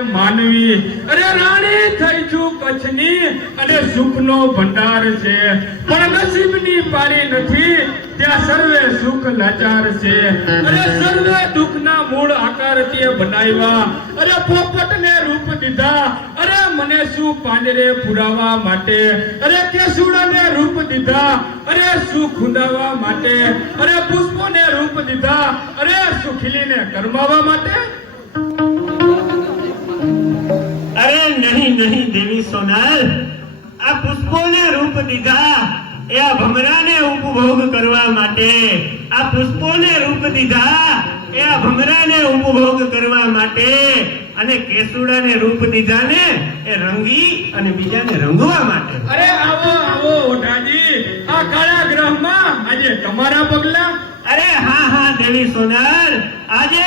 માનવી. અરે રાણી થઈ છું કચ્છની. અને સુખનો ભંડાર છે. પણ નસીબની પારી નથી. ત્યાં સર્વે સુખ લાચાર છે. અરે સર્વે દુઃખના મૂળ આકારથી બનાવ્યા. અરે પોપટને રૂપ દીધા. અરે મને શું પાંજરે પુરાવા માટે? અરે કેસુડાને રૂપ દીધા. અરે શું ખુંદાવા માટે? અરે પુષ્પોને રૂપ દીધા. અરે શું ખીલીને કરમાવા માટે? નહીં નહીં દેવી સોનલ. આ પુષ્પોને રૂપ દીધા. એ આ ભમરાને ઉપભોગ કરવા માટે. આ પુષ્પોને રૂપ દીધા. એ આ ભમરાને ઉપભોગ કરવા માટે. અને કેસુડાને રૂપ દીધા ને એ રંગી અને બીજાને રંગવા માટે. અરે આવો આવો ઓઢાજી આ કાળા ગ્રહમાં આજે તમારા પગલા અરે હા હા દેવી સોનાર. આજે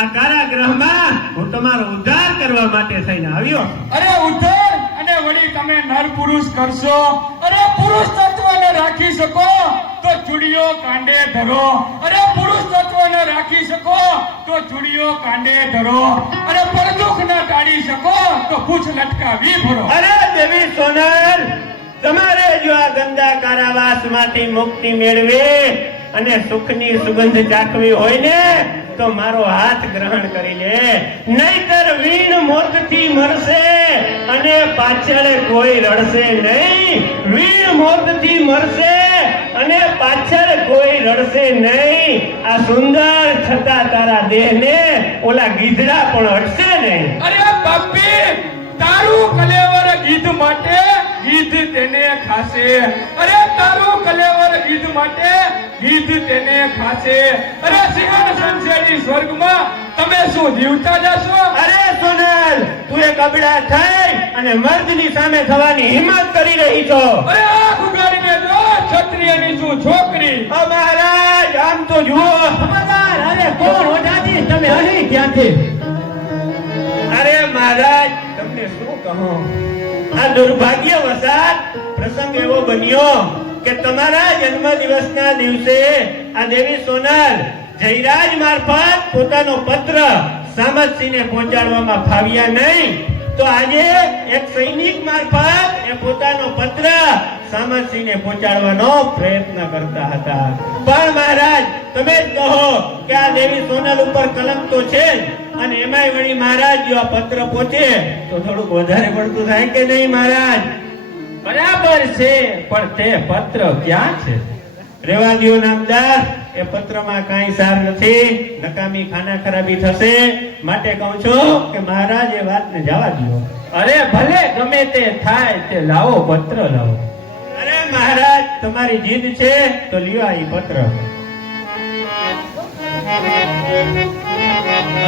આ કારાગૃહમાં હું તમારો ઉદ્ધાર કરવા માટે થઈને આવ્યો. અરે ઉદ્ધાર? અને વળી તમે નર પુરુષ કરશો? અરે પુરુષ તત્વને રાખી શકો? તો ચૂડીઓ કાંડે ધરો. અરે પુરુષ તત્વને રાખી શકો? તો ચૂડીઓ કાંડે ધરો. અરે પરદુખ ન કાઢી શકો? તો પૂછ લટકાવી ભરો અરે દેવી સોનાર તમારે જો આ ગંદા કારાવાસમાંથી મુક્તિ મેળવી અને સુખની સુગંધ ચાખવી હોય ને, તો મારો હાથ ગ્રહણ કરી લે. નહીતર વીણ મોતથી મરશે અને પાછળ કોઈ રડશે નહીં. વીણ મોતથી મરશે અને પાછળ કોઈ રડશે નહીં. આ સુંદર છતાં તારા દેહને ઓલા ગીધડા પણ હટશે નહીં. અરે બાપી, તારું કલેવર ગીધ માટે ગીધ તેને ખાશે. અરે તારું કલેવર ગીધ માટે ગીધ તેને ખાશે. અરે સિંહણ સંસેડી સ્વર્ગમાં તમે શું જીવતા જશો? અરે સોનલ તું એક અબડા થઈ અને મર્દની સામે થવાની હિંમત કરી રહી છો. અરે આંખ ઉગાડીને જો ક્ષત્રિયની શું છોકરી? મહારાજ આમ તો જુઓ. સમજદાર અરે કોણ? ઓઢાજી તમે અહીં ક્યાંથી? અરે મહારાજ તમને શું કહું? આ દુર્ભાગ્ય વસાત પ્રસંગ એવો બન્યો કે તમારા જન્મ દિવસના દિવસે આ દેવી સોનલ જયરાજ મારફત પોતાનો પત્ર સામતસિંહને પહોંચાડવામાં ફાવ્યા નહીં. તો આજે એક સૈનિક મારફત એ પોતાનો પત્ર સામતસિંહને પહોંચાડવાનો પ્રયત્ન કરતા હતા. પણ મહારાજ, તમે જ કહો કે આ દેવી સોનલ ઉપર કલંક તો છે જ. અને એમાંય વળી મહારાજ જો આ પત્ર પહોંચે તો થોડુંક વધારે પડતું થાય કે નહીં મહારાજ? બરાબર છે પણ તે પત્ર ક્યાં છે? રેવા દિયો નામદાર એ પત્રમાં કાંઈ સાર નથી નકામી ખાના ખરાબી થશે. માટે કહું છું કે મહારાજ એ વાતને જવા દો અરે ભલે ગમે તે થાય તે લાવો પત્ર લાવો. અરે મહારાજ તમારી જીદ છે તો લ્યો આ પત્ર.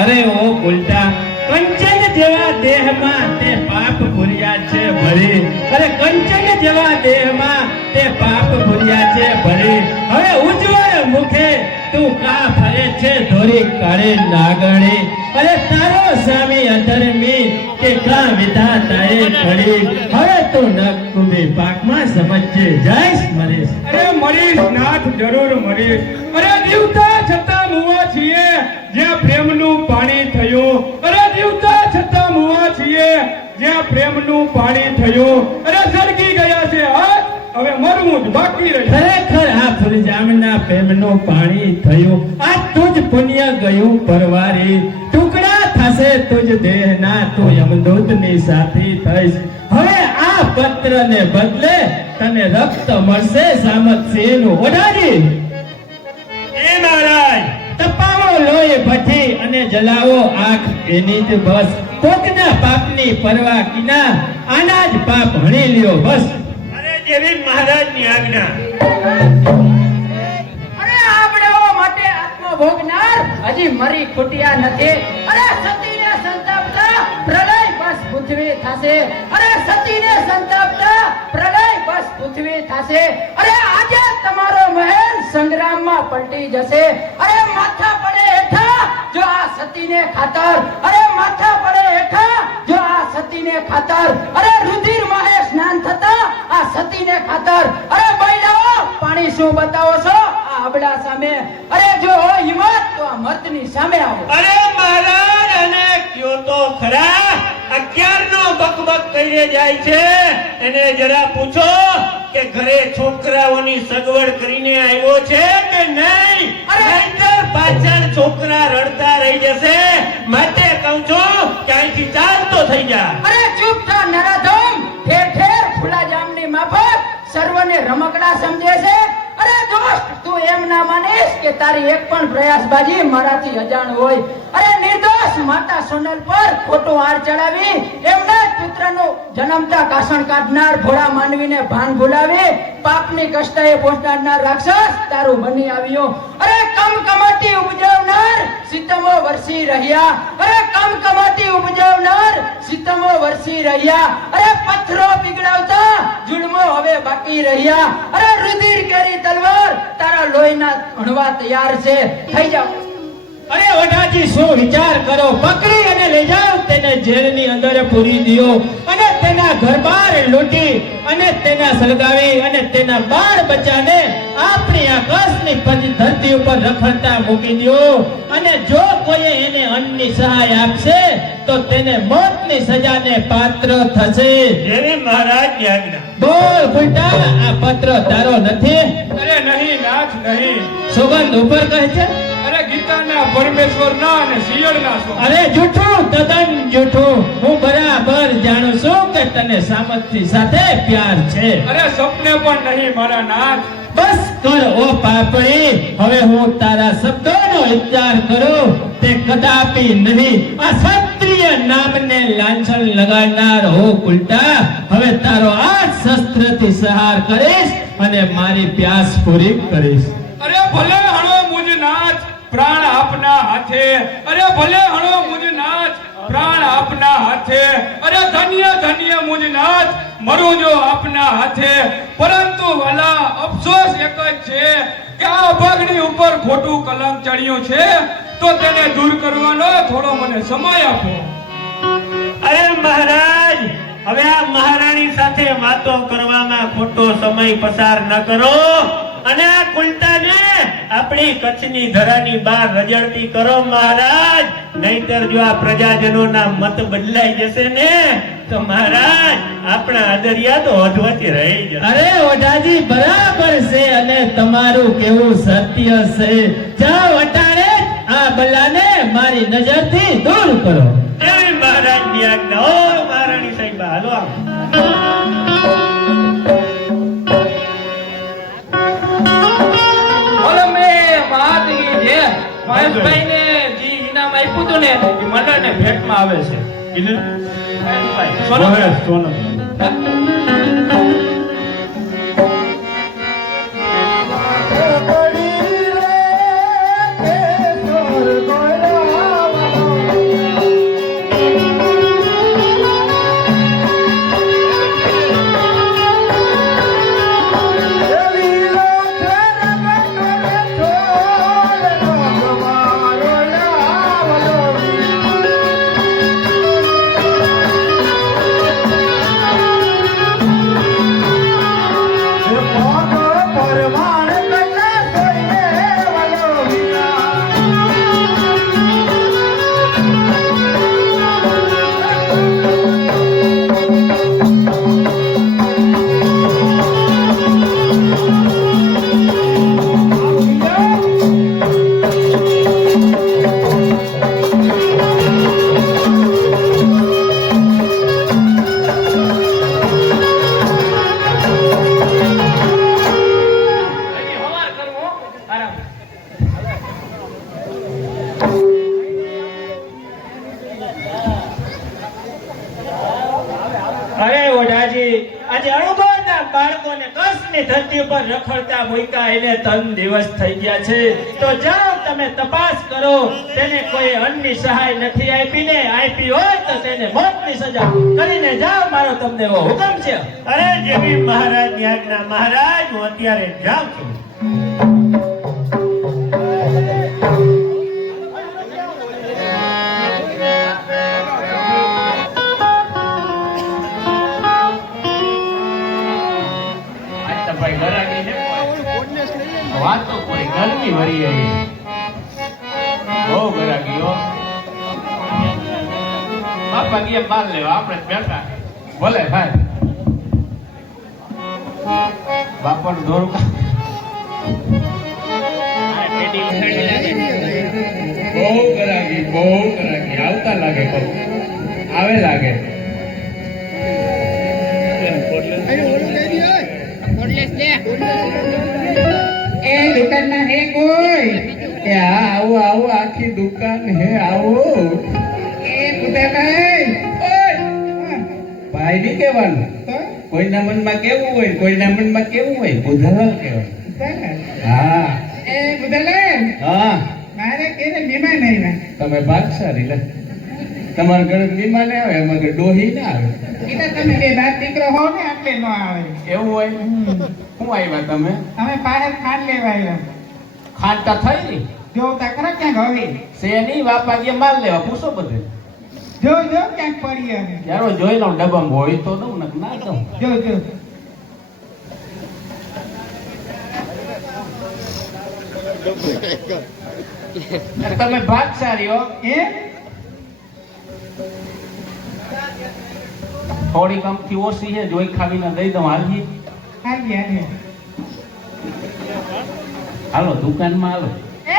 અરે ઓ ઉલટા કંચન જેવા દેહમાં તે પાપ ભૂર્યા છે ભરી. અરે કંચન જેવા દેહમાં તે પાપ ભૂર્યા છે ભરી. હવે ઉજ્જવળ મુખે તું કા ફરે છે ધોરી કાળી નાગણી અરે તારો સ્વામી અધર્મી કે કા વિધાતાએ ઘડી હવે તું ન કુંભી પાકમાં સમજે, જઈશ મરીશ. અરે મરીશ, નાથ જરૂર મરીશ. અરે જીવતા છતાં મુવા છીએ. જ્યાં પ્રેમનું પાણી થયું. અરે જીવતા છતાં મુવા છીએ. જ્યાં પ્રેમનું પાણી થયું. અરે સળગી ગયા છે હાથ. હવે મરવું જ બાકી રહ્યું. ખરેખર આ ફરજામના પ્રેમનું પાણી થયું. આ તુજ પુણ્ય ગયું પરવારી. ટુકડા થશે તુજ દેહના, તું યમદૂતની સાથી થઈશ. હવે આ પત્રને બદલે તને રક્ત મળશે સામત સિંહનું મહારાજ તપાવો લોય ભઠી અને જલાવો આંખ. એની જ બસ. કોકના પાપની પરવા કિના આના જ પાપ હણી લ્યો બસ. અરે જેવી મહારાજની આજ્ઞા. અરે આપણાઓ માટે આત્મભોગનાર હજી મરી ખૂટ્યા નથી. અરે સતીને સંતાપતા પ્રલય પૃથ્વી થશે. અરે સતીને સંતાપતા પ્રલય બસ પૃથ્વી થશે. અરે આજે તમારો મહેલ સંગ્રામમાં પલટી જશે. અરે માથા પડે હેઠા જો આ સતીને ખાતર. અરે માથા પડે હેઠા જો આ સતીને ખાતર. અરે રુધિર માહે સ્નાન થતા આ સતીને ખાતર. અરે બૈરાઓ પાણી શું બતાવો છો? આ અબડા સામે. અરે જો હિંમત તો આ મર્દની સામે આવો. અરે મહારાજ અને કયો તો ખરા? મંદિરે જાય છે. એને જરા પૂછો કે ઘરે છોકરાઓની સગવડ કરીને આવ્યો છે કે નહીં? અરે! નહીંતર પાછળ છોકરા રડતા રહી જશે. માટે કહું છું કે અહીંથી ચાલતો થઈ જા. અરે ચૂપ થા નરાધમ. ઠેર ઠેર ફૂલા જામની માફક. સર્વને રમકડા સમજે છે. અરે દોસ્ત, તું એમ ના માનીશ કે તારી એક પણ પ્રયાસબાજી મારાથી અજાણ હોય. અરે નિર્દોષ, માતા સોનલ પર ખોટો હાર ચડાવી એમના પુત્રનો જન્મતા કાસણ કાઢનાર ભોળા માનવીને ભાન ભૂલાવી પાપની કષ્ટાએ પહોંચનાર રાક્ષસ તારું બની આવ્યો. અરે કમ કમાટી ઉપજાવનાર સિતમો વરસી રહ્યા. અરે કમ કમાટી ઉપજાવનાર સિતમો વરસી રહ્યા. અરે પથ્થરો પીગળાવતા જુલમો હવે બાકી રહ્યા. અરે રુધિર કેરી તલવાર તારા લોહીના ભણવા તૈયાર છે. થઈ જાઓ. અરે વડાજી શું વિચાર કરો? પકડી અને લઈ જાઓ તેને જેલની અંદર પૂરી દિયો અને તેના ઘરબાર લૂંટી અને તેના સળગાવી અને તેના બાળ બચ્ચાને આપણી આકાશની ધરતી ઉપર રખડતા મૂકી દ્યો અને જો કોઈ એને અન્નની સહાય આપશે તો તેને મોતની સજાને પાત્ર થશે. જેવી મહારાજ આજ્ઞા. બોલ ફૂટા આ પત્ર તારો નથી? અરે નહીં નાથ નહીં. સુગંધ ઉપર કહે છે? ગીતાના પરમેશ્વર ના અને શિયળના છો. અરે જૂઠું તદ્દન જૂઠું હું બરાબર જાણું છું કે તને સામર્થ્ય સાથે પ્યાર છે. અરે સપને પણ નહીં મારા નાથ. બસ કર ઓ પાપડી. હવે હું તારા શબ્દોનો ઉચ્ચાર કરું. તે કદાપી નહીં. આ ક્ષત્રિય નામને લાંછન લગાડનાર હો ઉલટા. હવે તારો આ શસ્ત્રથી સહાર કરીશ અને મારી પ્યાસ પૂરી કરીશ. અરે ભલે પ્રાણ આપના હાથે. અરે ભલે હણો મુજ નાથ પ્રાણ આપના હાથે. અરે ધન્ય ધન્ય મુજ નાથ મરું જો આપના હાથે. પરંતુ વાલા અફસોસ એક જ છે કે આ અભાગની ઉપર ખોટું કલંક ચડ્યું છે, તો તેને દૂર કરવાનો થોડો મને સમય આપો. અરે મહારાજ, હવે આ મહારાણી સાથે વાતો કરવામાં ખોટો સમય પસાર ન કરો. અને આ કુલતાને આપણી કચ્છની ધરાની બહાર રજળતી કરો મહારાજ. નહીતર જો આ પ્રજાજનોના મત બદલાઈ જશે ને, તો મહારાજ, આપણા આદરિયા તો અધવચ્ચે રહી જશે. અરે ઓઢાજી, બરાબર છે, અને તમારું કેવું સત્ય છે? જાઓ અટારે આ બલાને મારી નજરથી દૂર કરો. મહેશભાઈને જે ઇનામ આપ્યું હતું ને એ મને ભેટમાં આવે છે. મહેશભાઈ, સોનમ. બાળકોને કચ્છની ધરતી ઉપર રખડતા મૂક્યા એને ત્રણ દિવસ થઈ ગયા છે. તો જાઓ તમે તપાસ કરો, તેને કોઈ અન્નની સહાય નથી આપી ને આપી હોય તો તેને મોતની સજા કરીને જાઓ, મારો તમને એવો હુકમ છે. અરે જેવી મહારાજની આજ્ઞા, મહારાજ, હું અત્યારે જાઉં છું. ભાઈ ગરાગી છે. વાત તો કોઈ ગરમી વળી આવી. બહુ ગરાગી હો. બાપા ગયા માલ લેવા, આપણે બેઠા. ભલે ભાઈ. બાપા દોરું બહુ કરાગી બહુ કરાગી આવતા લાગે આવે લાગે. એ ના હે કોઈ? એ હા આવો આવો આખી દુકાન હે આવો. એ બુધાભાઈ ભાઈ ની કહેવાનું. કોઈના મનમાં કેવું હોય કોઈના મનમાં કેવું હોય? બુધાલાલ કહેવાનું. હા. એ બુધાલાલ હા. મારે કેરે મહેમાન આવ્યા? તમે ભાગશાળી લે. તમારા ઘરે મહેમાન આવે અમારે ડોહી ના આવે. એટલે તમે બે બાપ દીકરો હો ને એટલે ન આવે. એવું હોય? શું આવ્યા તમે? અમે પાસે ખાંડ લેવા આવ્યા. ખાટા થઈ ને જો ખરા ક્યાંક હવે. સે નહીં બાપા કે માલ લેવા પૂછો બધે. જો જો ક્યાંક પડી હવે યારો જોઈ લઉં ડબ્બામાં હોય તો દઉં ને ના દઉં. જો જો. અરે તમે હો. એ થોડી કમથી ઓછી છે જોઈ ખાવીને દઈ દઉં. હાલજી? હાલી હાલી હાલો દુકાનમાં હાલો. એ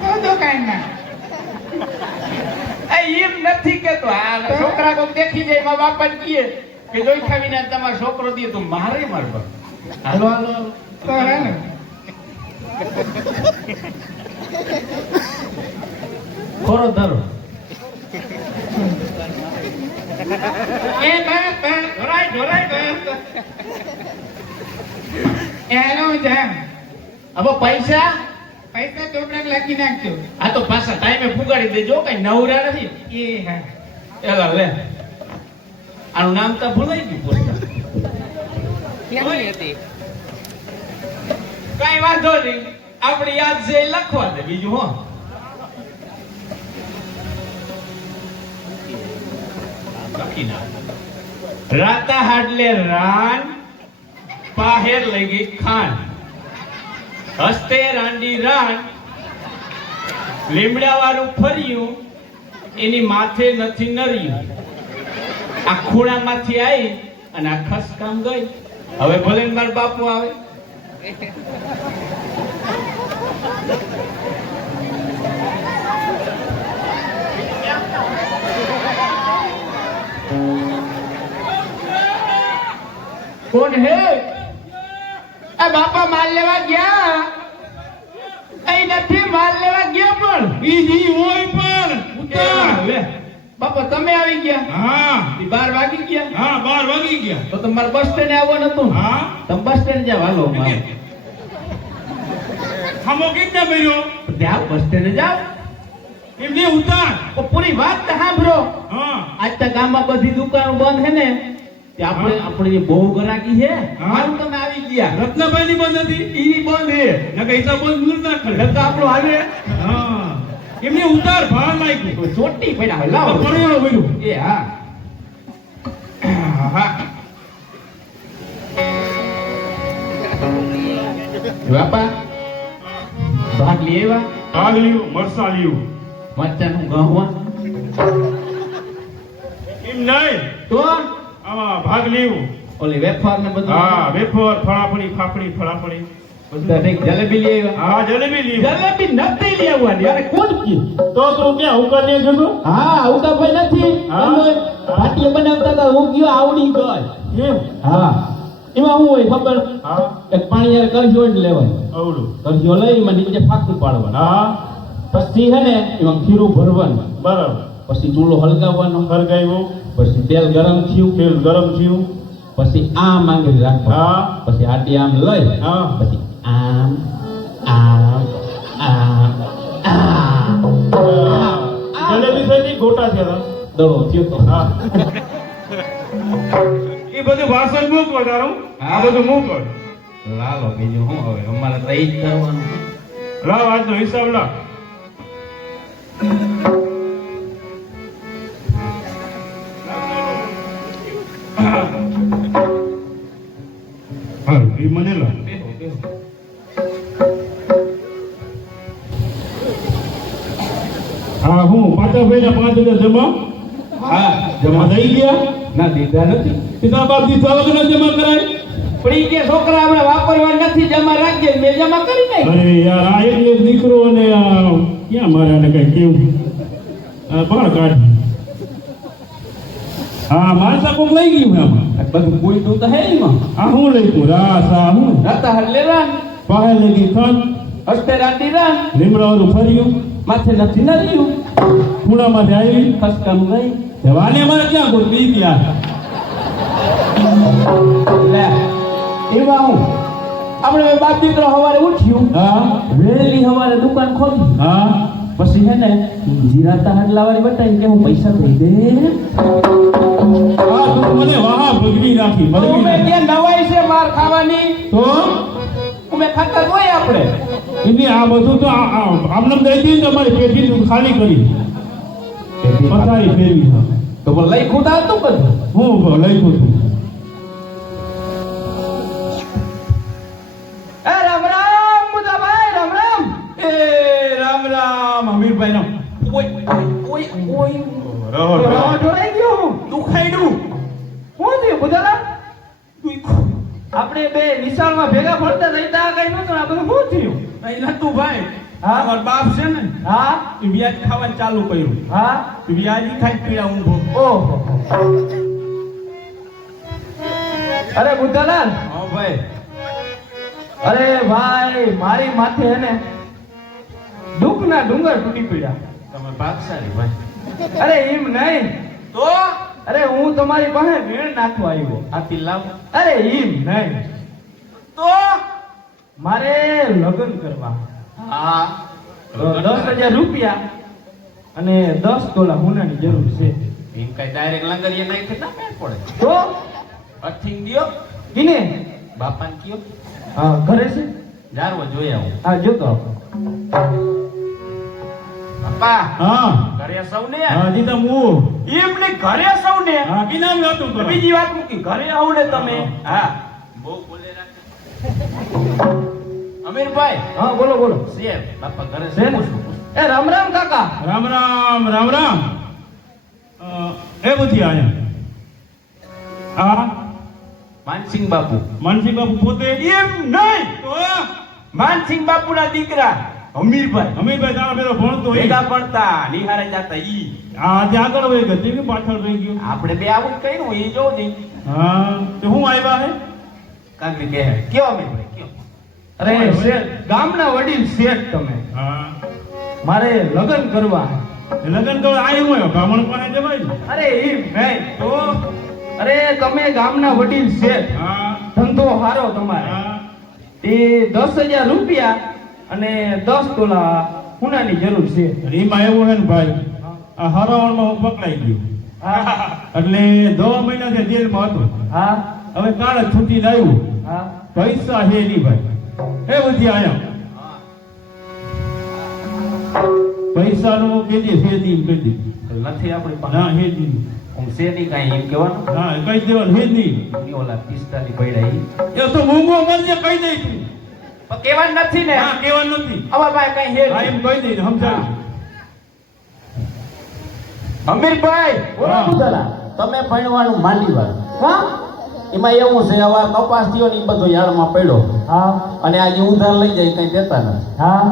તો દુકાનમાં. એ એમ નથી કેતો. આ છોકરા કોક દેખી જાય મા બાપા કહે કે જોઈ ખાવીને તમારો છોકરો દે તો મારે મારવા. હાલો હાલો. તો ને ખોરો ધરો. એ બસ બસ ઢોરાય ઢોરાય બસ એનો હાલો હવે પૈસા? પૈસા ચોપડા લખી નાખજો આ તો પાછા ટાઈમે ફુગાડી દેજો કઈ નવરા નથી. એ હા. એલા લે. આનું નામ તો ભૂલાઈ ગયું પોસ્ટર કઈ વાંધો નહીં. આપણે યાદ છે લખવા દે બીજું હો. નાખ રાતા હાડલે રાન, પાહેર લઈ ગઈ ખાન હસ્તે રાંડી રાન લીમડા વાળું ફર્યું, એની માથે નથી નર્યું. આ ખૂણામાંથી આવી અને આ ખસ કામ ગઈ. હવે ભલે મારા બાપુ આવે. કોણ હે? આ બાપા માલ લેવા ગયા? અહીં નથી માલ લેવા ગયા પણ. બીજી હોય પણ. ઉતાર. બાપા તમે આવી ગયા? હા. બાર વાગી ગયા? હા બાર વાગી ગયા. તો તમારે બસ સ્ટેન્ડ આવવાનું હતું. હા. તમે બસ સ્ટેન્ડ જાવ હાલો. હમો કેટલા કર્યો ત્યાં બસ સ્ટેન્ડ જાઓ. એમને ઉતાર. તો પૂરી વાત સાંભળો. હા. આજ તો ગામમાં બધી દુકાનો બંધ હે ને. તે આપણે આપણે જે બહુ ગરાકી છે હાલ તમે આવી ગયા. રત્નભાઈ ની બંધ હતી ઈ બંધ છે. નકર તો બંધ દૂર ના કરે તો આપણો હાલે. હા. એમને ઉતાર ભાણ લાગ્યું ચોટી પડ્યા લાવો. પડ્યો વળ્યું એ હા. હા. બાપા ભાગ લેવા? ભાગ લ્યો મરસા લ્યું. મરચાનું ગહવા એમ નહીં. તો? આમાં ભાગ લેવો. ઓલી વેફર ને બધું? હા વેફર ફળાફળી ફાફડી ફળાફળી. બધું જલેબી લઈ હા જલેબી લ્યું જલેબી નથી લઈ આવવાની. અરે કોણ કીધું તો તું ક્યાં ઉકર ને ગયો હા ઉદાભાઈ નથી. હા? ભાટીએ બનાવતા હતા હું ગયો આવડી ગઈ એમ? હા. એમાં હું હોય ખબર? હા. એક પાણી યાર કરજો જ લેવાય. અવડું કરજો લઈ એમાં નીચે ફાંકી પાડવાનું. હા. પછી હે ને એમાં ખીરું ભરવાનું. બરાબર. પછી ચૂલો હલગાવવાનો હરગાવ્યું પછી તેલ ગરમ થયું તેલ ગરમ થયું પછી આમ માંગરી રાખો હા. પછી આટી આમ લઈ પછી આમ આમ આમ જલેબી થઈ ગોટા થયા દડો થયો તો. હા. એ બધું વાસણ મૂકો તારું? આ. બધું મૂકો લાલો બીજું શું હવે? અમારે તો જ કરવાનું. લાવ આજનો હિસાબ લાવ. એ મને બેહો. હા હું પાટા ભાઈ પાંચ હજાર જમા હા જમા થઈ ગયા ના દીધા નથી પિતા બાપ દીધા વગર ન જમા કરાય પણ કે છોકરા આપણે વાપરવા નથી જમા રાખજે મેં જમા કરી નાખી અરે યાર આ એક દીકરો અને આ ક્યાં મારે આને કઈ કેવું બાળ કાઢ હા માણસા કોક લઈ ગયું આમાં બધું કોઈ તું તો હે એમાં? આ હું લઈ રાસ આ હું. રાતા હર લેરા પાહે લગી ખન હસ્તે રાતી રા લીમડાઓનું ફર્યું માથે નથી ના રહ્યું. ખૂણામાંથી આવી. ખસકામ ગઈ જવાને મારે ક્યાં બી ગયા? લે એવા હું. આપણે બાપ દીકરો હવારે ઉઠ્યું. હા. વહેલી હવારે દુકાન ખોલી. હા. પછી હે ને જીરાતા હાડલાવાળી બતાવી કે હું પૈસા દઈ દે હા? તું મને વાહા ભગવી તો ભગવી મેં કે નવાઈ છે માર ખાવાની? તો? અમે ખાતા હોય આપણે? એની આ બધું તો આમને આમ દઈ દીધું તમારી પેટી તું ખાલી કરી. પથારી ફેરવી. તો લઈ ખુદા હતું બધું. હું લખ્યું હતું. હમીરભાઈ ઓય ઓય ઓય. રહો રાહ ગયો હું. દુખાયડું. હું થયું બુધાલા આપણે બે નિશાળમાં ભેગા ફરતા રહેતા કઈ નતું આ બધું શું થયું? કઈ નતું ભાઈ. હા? મારો બાપ છે ને હા? એ વ્યાજ ખાવાનું ચાલુ કર્યું. હા? વ્યાજ ખાઈ પીડા ઊંઘો. ઓહો. અરે બુદ્ધાલાલ. હા ભાઈ. અરે ભાઈ મારી માથે હે ને દુઃખના ડુંગર તૂટી પડ્યા. તમે ભાગશાળી ભાઈ. અરે એમ નહીં. તો? અરે હું તમારી પાસે વેણ નાખવા આવ્યો. આથી લાવ અરે એમ નહીં. તો? મારે લગ્ન કરવા. હા. દસ હજાર રૂપિયા અને દસ તોલા હુનાની જરૂર છે. એમ કઈ ડાયરેક્ટ લંગરીએ નહીં ના મેળ પડે. તો? અર્થિંગ દિયો કિને બાપાને કયો? હા ઘરે છે? જારવો જોઈ આવું. હા જોતો બાપા હા. ઘરે સૌને? હા દીધા મુ એમ ને ઘરે સૌને? હા કી નામ હતું બીજી વાત મૂકી ઘરે આવું ને તમે. હા બહુ બોલે રાખે. અમીરભાઈ હા બોલો બોલો. શેર બાપા ઘરે છે એ રામ રામ કાકા. રામ રામ રામ રામ. એ બધી આયા. હા માનસિંહ બાપુ. માનસિંહ બાપુ પોતે? એમ નહીં. તો માનસિંહ બાપુના દીકરા. અમીરભાઈ. અમીરભાઈ તારા પેલો ભણતો ઈ. ભેગા પડતા નિહારે જાતા ઈ. આ તે આગળ વહી ગયો તે પાછળ રહી ગયો? આપણે બે આવું જ કર્યું એ જોવું જઈ હા તો હું આવ્યા હે? કાંકરી કહે કયો અમીરભાઈ કયો? અરે શેઠ ગામના વડીલ શેઠ તમે. હા. મારે લગ્ન કરવા લગન તો આવ્યું હોય બ્રાહ્મણ પાસે જવાય અરે ઈ મે તો? અરે તમે ગામના વડીલ શેઠ. હા. ધંધો હારો તમારે. એ દસ હજાર રૂપિયા અને દસ તોલા હુનાની જરૂર છે. એમાં એવું હે ને ભાઈ આ હરાવણમાં હું પકડાઈ ગયો. એટલે દવા મહિનાથી જેલમાં હતો. હા. હવે કાળ છૂટી આવ્યું હા. પૈસા હે નહીં ભાઈ. એ બધી આયા. પૈસાનું કેજે છે નહીં કહી દીધું નથી આપણી ના હે નહીં. હું છે નહીં કાંઈ એમ કહેવાનું? હા કઈ દેવાનું હે નહીં. ઓલા પિસ્તાલી પડ્યા એ તો મૂંગો મરજે કહી દઈ કહેવાનું નથી ને. હા કેવાનું નથી. અમાર પાસે કઈ હે હા એમ કહી દઈ સમજાવી અમીરભાઈ બોલો હા. તમે ભણવાનું માંડી વાર હા? એમાં એવું છે હવે કપાસ થયો ને બધો યાળમાં પડ્યો. હા. અને આજે ઉધાર લઈ જાય કઈ દેતા નથી. હા.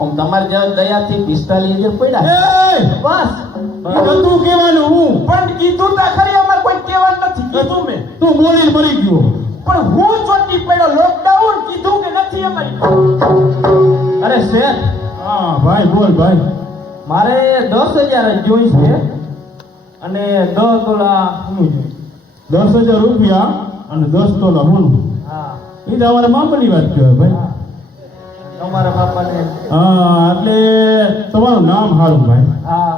આમ તમારે જ્યાં દયાથી પિસ્તાલીસ હજાર પડ્યા. બસ. બધું કહેવાનું હું. પણ કીધું તા ખરી અમાર કોઈ કહેવાનું નથી. કીધું મેં તું બોલી મરી ગયો. પણ હું ચોટી પડ્યો લોકડાઉન કીધું કે નથી અમારી અરે શેર. હા ભાઈ બોલ ભાઈ. મારે દસ હજાર જ જોઈ છે અને દસ તોલા શું દસ હજાર રૂપિયા અને દસ તોલા હું હા. એ તો અમારા મામાની વાત કહેવાય ભાઈ. હા. તમારા બાપાને હા એટલે તમારું નામ સારું ભાઈ. હા.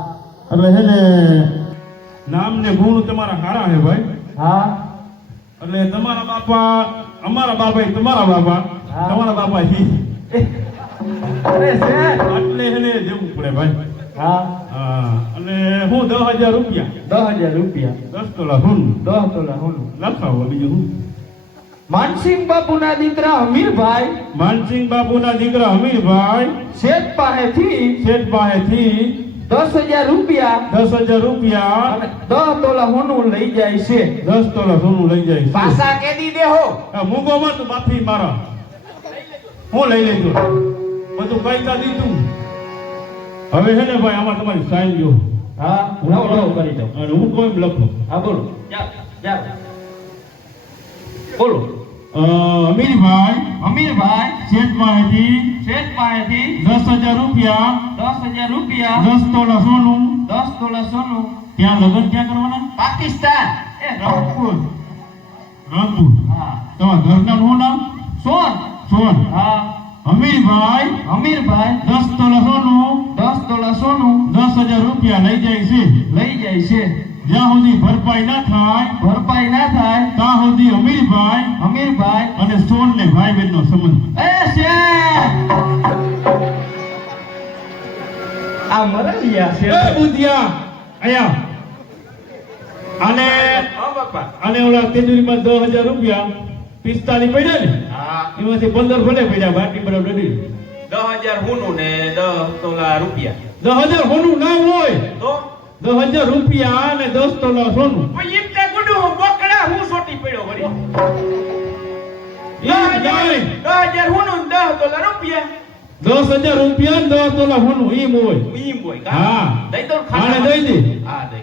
એટલે છે ને નામ ને ગુણ તમારા સારા હે ભાઈ. હા. એટલે તમારા બાપા અમારા બાપા તમારા બાપા તમારા બાપા શેઠ એટલે એને જવું પડે ભાઈ. હા. હા અને હું દસ હજાર રૂપિયા. દસ હજાર રૂપિયા. દસ તોલા હું. દસ તોલા હું. લખાવો બીજું હું. માનસિંહ બાપુના દીકરા હમીરભાઈ માનસિંહ બાપુના દીકરા હમીરભાઈ શેઠ પાસેથી શેઠ પાસેથી દસ હજાર રૂપિયા. દસ હજાર રૂપિયા. દસ તોલા સોનું લઈ જાય છે. દસ તોલા સોનું લઈ જાય છે. પાછા કેદી દેહો મૂકો મત માફી મારા. હું લઈ લેજો. બધું પૈસા દીધું. હવે છે ને ભાઈ આમાં તમારી સાઈન જો. હા લાવો લાવો કરી દઉં. અને હું કોઈ લખો. હા બોલો. બોલો. અમીરભાઈ અમીરભાઈ શેઠ પાસેથી શેઠ પાસેથી દસ હજાર રૂપિયા. દસ હજાર રૂપિયા. દસ તોલા સોનું. દસ તોલા સોનું. ત્યાં લગ્ન ક્યાં કરવાના? પાકિસ્તાન. એ રંગપુર રંગપુર હા. તમારા ઘરના નામ? સોન. સોન. હા. અમીરભાઈ. અમીરભાઈ. દસ તોલા રૂપિયા લઈ જાય છે. લઈ જાય છે. જ્યાં સુધી ભરપાઈ ના થાય ભરપાઈ ના થાય ત્યાં સુધી અમીરભાઈ અમીરભાઈ અને સોન ને ભાઈ બહેન નો સંબંધ. એ છે! આ મરલિયા છે. એ બુધિયા અહીંયા. અને અને ઓલા તેજુરીમાં દસ હજાર રૂપિયા પિસ્તાલીસ પડ્યા ને? હા. એમાંથી પંદર ભલે પડ્યા બાકી બરાબર દસ હજાર હું ને દસ તોલા રૂપિયા. દસ હજાર સોનું ના હોય તો? દસ હજાર રૂપિયા અને દસ તોલા સોનું એમ તે ગુડું બોકડા હું સોટી પડ્યો વળી. દસ હજાર હુનું દસ તોલા રૂપિયા. દસ હજાર રૂપિયા ને દસ તોલા સોનું ઈમ હોય. એમ હોય હા. દઈ દો દઈ દે. હા દઈ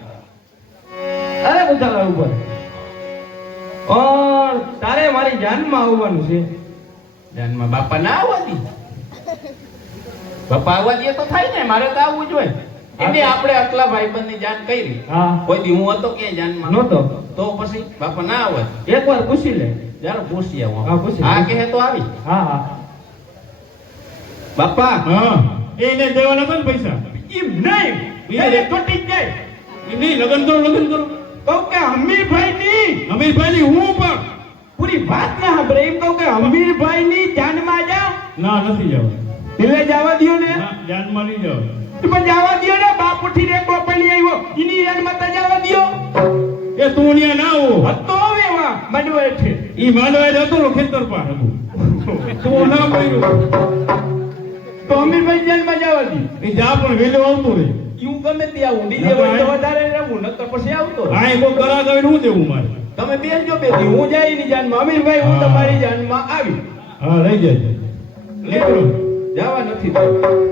અરે બધા ઉપર. ઓર તારે મારી જાનમાં આવવાનું છે. જાનમાં બાપા ના આવવા દી બાપા આવવા દે તો થાય ને મારે તો આવવું જોઈએ એટલે આપણે અકલા ભાઈબંધની જાન કરી. કોઈ દી હું હતો ક્યાંય જાનમાં નહોતો. તો પછી બાપા ના આવે. એકવાર પૂછી લે. જરા પૂછી આવો હા, પૂછી હા લે. કહે તો આવી. હા હા. બાપા. હા. એને દેવાના હતા પૈસા. એમ નહીં. એને તૂટી જ જાય. એ નહીં લગન કરો લગન કરો. કહું કે અમીરભાઈ ની અમીરભાઈ ની હું પણ. પૂરી વાત ના સાંભળે. એમ કહું કે અમીરભાઈ ની જાનમાં જાઓ ના નથી જવા એટલે જવા દ્યો ને. ના જાનમાં નહીં જાવ તો પણ જવા દ્યો ને બાપ ઉઠીને એક પણી આવ્યો એની જાનમાં તો જવા દ્યો. એ તું ત્યાં ના હો હતો વેવા મડવે છે ઈ માંડવા જતો રો ખેતર પર હતું. તું ના કર્યો તો અમીરભાઈ જાનમાં જવા દી એ જા પણ વેલો આવતો રે હું ગમે ત્યાં આવું ડીજે હોય તો વધારે રહેવું નકર પછી આવતો હા એ કો કરા ગઈ હું દેવું મારે. તમે બેસજો બે દી હું જાય એની જાનમાં. અમીરભાઈ હું હા. તમારી જાનમાં આવી. હા રહી જાય. નીકળો જવા નથી દેવું.